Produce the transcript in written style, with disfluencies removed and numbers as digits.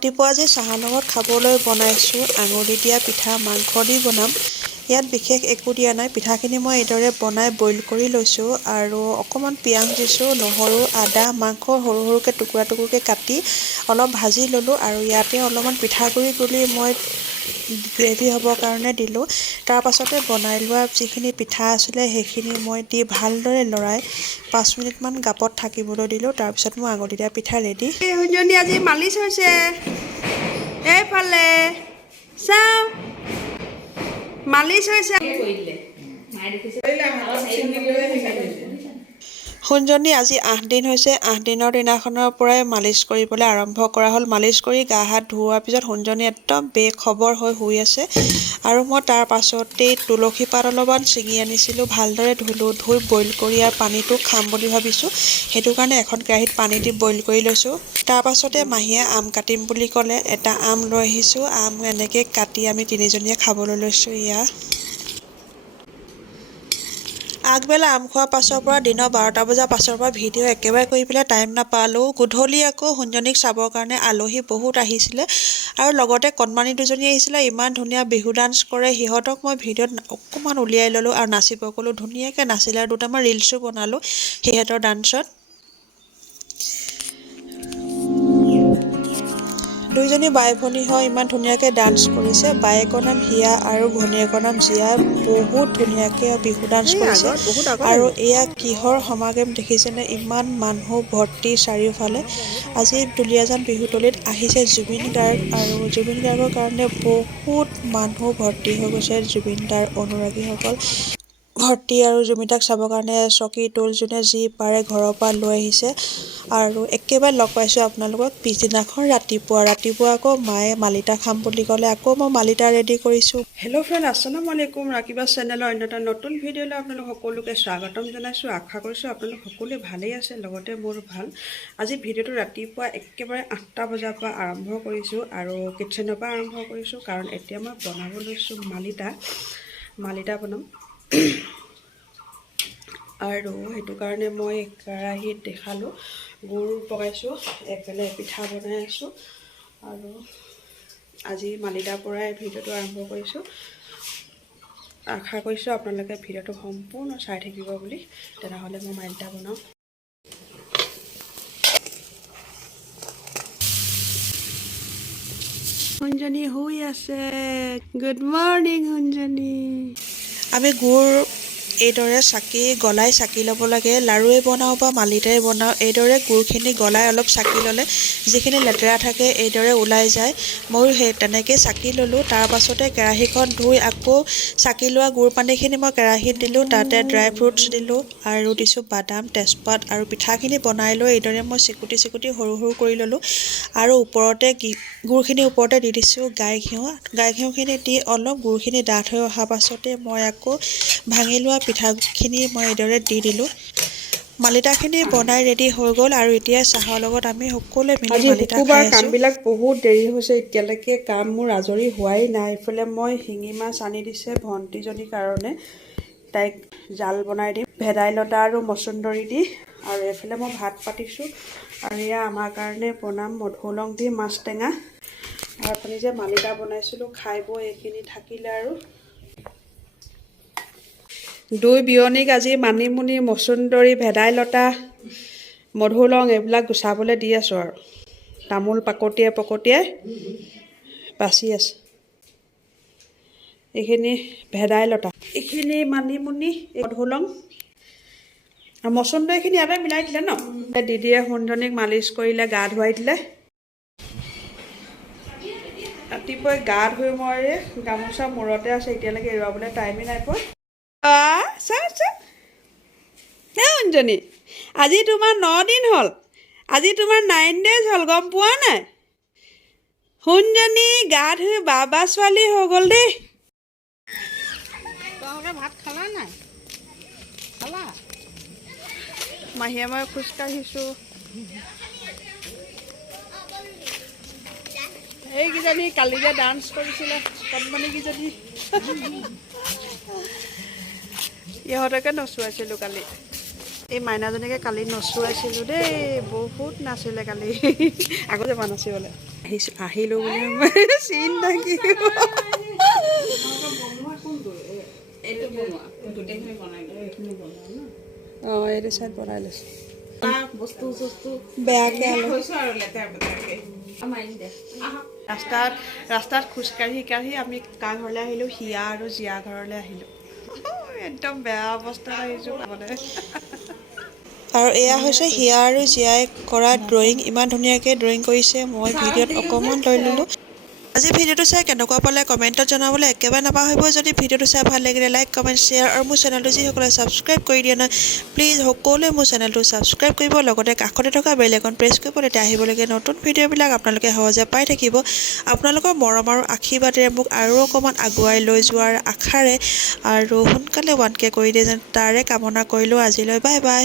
ৰাতিপুৱা আজি চাহৰ লগত খাবলৈ বনাইছোঁ আঙুলি দিয়া পিঠা মাংস দি বনাম। ইয়াত বিশেষ একো দিয়া নাই। পিঠাখিনি মই এইদৰে বনাই বইল কৰি লৈছোঁ আৰু অকণমান পিঁয়াজ দিছোঁ, নহৰু, আদা, মাংস সৰু সৰুকৈ টুকুৰা টুকুৰকৈ কাটি অলপ ভাজি ল'লোঁ আৰু ইয়াতে অলপমান পিঠাগুড়ি গুলি মই গ্ৰেভি হ'বৰ কাৰণে দিলোঁ। তাৰ পাছতে বনাই লোৱা যিখিনি পিঠা আছিলে সেইখিনি মই দি ভালদৰে লৰাই 5 মিনিটমান গাপত থাকিবলৈ দিলোঁ। তাৰপিছত মোৰ আঙুলি দিয়া পিঠা ৰেডি। হুঞ্জনি আজি মালিচ হৈছে এইফালে চাওঁ মালিচ হৈছে। সুঞ্জনী আজি 8 দিন হৈছে। 8 দিনৰ দিনাখনৰ পৰাই মালিচ কৰিবলৈ আৰম্ভ কৰা হ'ল। মালিচ কৰি গা হাত ধোৱাৰ পিছত সুঞ্জনী একদম বেখবৰ হৈ শুই আছে আৰু মই তাৰ পাছতেই তুলসী পাত অলপমান ছিঙি আনিছিলোঁ, ভালদৰে ধুলোঁ, ধুই বইল কৰি আৰু পানীটো খাম বুলি ভাবিছোঁ। সেইটো কাৰণে এখন কেৰাহীত পানী দি বইল কৰি লৈছোঁ। তাৰ পাছতে মাহীয়ে আম কাটিম বুলি ক'লে, এটা আম লৈ আহিছোঁ। আম এনেকৈ কাটি আমি তিনিজনীয়ে খাবলৈ লৈছোঁ। এয়া আগবেলা আম খোৱাৰ পাছৰ পৰা দিনৰ 12টা বজাৰ পাছৰ পৰা ভিডিঅ' একেবাৰে কৰি পেলাই টাইম নাপালোঁ। গধূলি আকৌ সুঞ্জনীক চাবৰ কাৰণে আলহী বহুত আহিছিলে আৰু লগতে কণমানি দুজনী আহিছিলে। ইমান ধুনীয়া বিহু ডান্স কৰে। সিহঁতক মই ভিডিঅ'ত অকণমান উলিয়াই ল'লোঁ আৰু নাচিব ক'লোঁ। ধুনীয়াকৈ নাছিলে আৰু দুটামান ৰিলচো বনালোঁ সিহঁতৰ ডান্সত। দুইজনী বাই ভনী হয় ইমান ধুনীয়াকৈ ডান্স কৰিছে। বায়েকৰ নাম হিয়া আৰু ভনীয়েকৰ নাম জিয়া। বহুত ধুনীয়াকৈ বিহু ডান্স কৰিছে। আৰু এয়া কিহৰ সমাগম দেখিছেনে? ইমান মানুহ ভৰ্তি চাৰিওফালে। আজি দুলীয়াজান বিহুতলিত আহিছে জুবিন গাৰ্গ আৰু জুবিন গাৰ্গৰ কাৰণে বহুত মানুহ ভৰ্তি হৈ গৈছে। জুবিন দাৰ অনুৰাগীসকল ভৰ্তি আৰু জুবিন দাক চাবৰ কাৰণে চকী টোল যোনে যি পাৰে ঘৰৰ পৰা লৈ আহিছে আৰু একেবাৰে লগ পাইছোঁ আপোনালোকক পিছদিনাখন ৰাতিপুৱা আকৌ মায়ে মালিতা খাম বুলি ক'লে। আকৌ মই মালিতা ৰেডি কৰিছোঁ। হেল্ল' ফ্ৰেণ্ড, আসসালামু আলাইকুম। ৰাকিবা চেনেলৰ অন্য এটা নতুন ভিডিঅ'লৈ আপোনালোক সকলোকে স্বাগতম জনাইছোঁ। আশা কৰিছোঁ আপোনালোক সকলোৱে ভালেই আছে, লগতে মোৰ ভাল। আজি ভিডিঅ'টো ৰাতিপুৱা একেবাৰে 8টা বজাৰ পৰা আৰম্ভ কৰিছোঁ আৰু কিটচেনৰ পৰা আৰম্ভ কৰিছোঁ, কাৰণ এতিয়া মই বনাব লৈছোঁ মালিতা বনাম আৰু সেইটো কাৰণে মই কেৰাহীত দেখালোঁ গুড় পগাইছোঁ, এফালে পিঠা বনাই আছোঁ আৰু আজি মালিতাৰ পৰাই ভিডিঅ'টো আৰম্ভ কৰিছোঁ। আশা কৰিছোঁ আপোনালোকে ভিডিঅ'টো সম্পূৰ্ণ চাই থাকিব বুলি। তেনেহ'লে মই মালিতা বনাওঁ। সুঞ্জনী শুই আছে। Good morning Sunjani. আমি গুড় এইদৰে গলাই চাকি ল'ব লাগে। লাড়ুৱে বনাওঁ বা মালিতাই বনাওঁ, এইদৰে গুড়খিনি গলাই অলপ চাকি ল'লে যিখিনি লেতেৰা থাকে এইদৰে ওলাই যায়। ময়ো সেই তেনেকৈ চাকি ল'লোঁ। তাৰ পাছতে কেৰাহীখন ধুই আকৌ চাকি লোৱা গুড় পানীখিনি মই কেৰাহীত দিলোঁ। তাতে ড্ৰাই ফ্ৰুটছ দিলোঁ আৰু দিছোঁ বাদাম, তেজপাত আৰু পিঠাখিনি বনাই লৈ এইদৰে মই চিকুটি সৰু সৰু কৰি ল'লোঁ আৰু ওপৰতে গুড়খিনি ওপৰতে দি দিছোঁ গাইঘিউখিনি দি অলপ গুড়খিনি ডাঠ হৈ অহাৰ পাছতে মই আকৌ ভাঙি লোৱা পিঠাখিনি মই এইদৰে দি দিলোঁ। মালিতাখিনি বনাই ৰেডি হৈ গ'ল আৰু এতিয়া চাহৰ লগত আমি সকলোৱে মিলি আজি মালিতা খাই শুকুৰবাৰ, আছোঁ। কামবিলাক বহুত দেৰি হৈছে। এতিয়ালৈকে কাম মোৰ আজৰি হোৱাই নাই। এইফালে মই শিঙি মাছ আনি দিছে ভণ্টিজনীৰ কাৰণে, তাইক জাল বনাই দিম ভেদাইলতা আৰু মচুন্দৰী দি। আৰু এইফালে মই ভাত পাতিছোঁ আৰু এয়া আমাৰ কাৰণে বনাম মধুলং দি মাছ টেঙা। আৰু আপুনি যে মালিতা বনাইছিলোঁ খাই বৈ এইখিনি থাকিলে আৰু দুই বিয়নীক আজি মানিমুনি, মচুন্দৰী, ভেদাইলতা, মধুলং এইবিলাক গুচাবলৈ দি আছোঁ আৰু তামোল পকতিয়াই বাচি আছে। এইখিনি ভেদাইলতা, এইখিনি মানিমুনি, মধুলং আৰু মচুন্দৰীখিনি ইয়াতে মিলাই দিলে ন। দিদিয়ে সুঞ্জনীক মালিচ কৰিলে, গা ধুৱাই দিলে। ৰাতিপুৱাই গা ধুই মই গামোচা মূৰতে আছে, এতিয়ালৈকে এৰুৱাবলৈ টাইমেই নাই পোৱা। সুঞ্জনী, আজি তোমাৰ 9 দিন হ'ল। আজি তোমাৰ 9 days হ'ল, গম পোৱা নাই? সুঞ্জনী গা ধুই বাবা ছোৱালী হৈ গ'ল দেই। তোমালোকে ভাত খালা নাই? খালা? মাহীয়ে মই খোজকাঢ়িছোঁ। এইকেইজনী কালি যে ডান্স কৰিছিলে কণমানিকেইজনী, ইহঁতকে নচুৱাইছিলোঁ কালি। এই মাইনাজনীকে কালি নচুৱাইছিলোঁ দেই, বহুত নাছিলে কালি। আগতে যাবা নাচিবলৈ আহিলোঁ বুলি চিন থাকি অঁ এইটো চাইড বনাই লৈছোঁ বেয়াকৈ ৰাস্তাত খোজকাঢ়ি আমি কাৰ ঘৰলৈ আহিলোঁ, হিয়া আৰু জীয়া ঘৰলৈ আহিলোঁ। একদম বেয়া অৱস্থাত আহিছোঁ মানে। আৰু এয়া হৈছে হিয়া আৰু জীয়াই কৰা ড্ৰয়িং। ইমান ধুনীয়াকৈ ড্ৰয়িং কৰিছে, মই ভিডিঅ'ত অকণমান লৈ ল'লোঁ। আজি ভিডিঅ'টো চাই কেনেকুৱা পালে কমেণ্টত জনাবলৈ একেবাৰে নাপাহৰিব। যদি ভিডিঅ'টো চাই ভাল লাগিলে লাইক কমেণ্ট শ্বেয়াৰ আৰু মোৰ চেনেলটো যিসকলে ছাবস্ক্ৰাইব কৰি দিয়া নাই প্লিজ সকলোৱে মোৰ চেনেলটো ছাবস্ক্ৰাইব কৰিব, লগতে কাষতে থকা বেল আইকন প্ৰেছ কৰিব। তেতিয়া আহিবলগীয়া নতুন ভিডিঅ'বিলাক আপোনালোকে সহজে পাই থাকিব। আপোনালোকৰ মৰম আৰু আশীৰ্বাদেৰে মোক আৰু অকণমান আগুৱাই লৈ যোৱাৰ আশাৰে আৰু সোনকালে 1K কৰি দিয়ে যেন তাৰে কামনা কৰিলোঁ। আজিলৈ বাই বাই।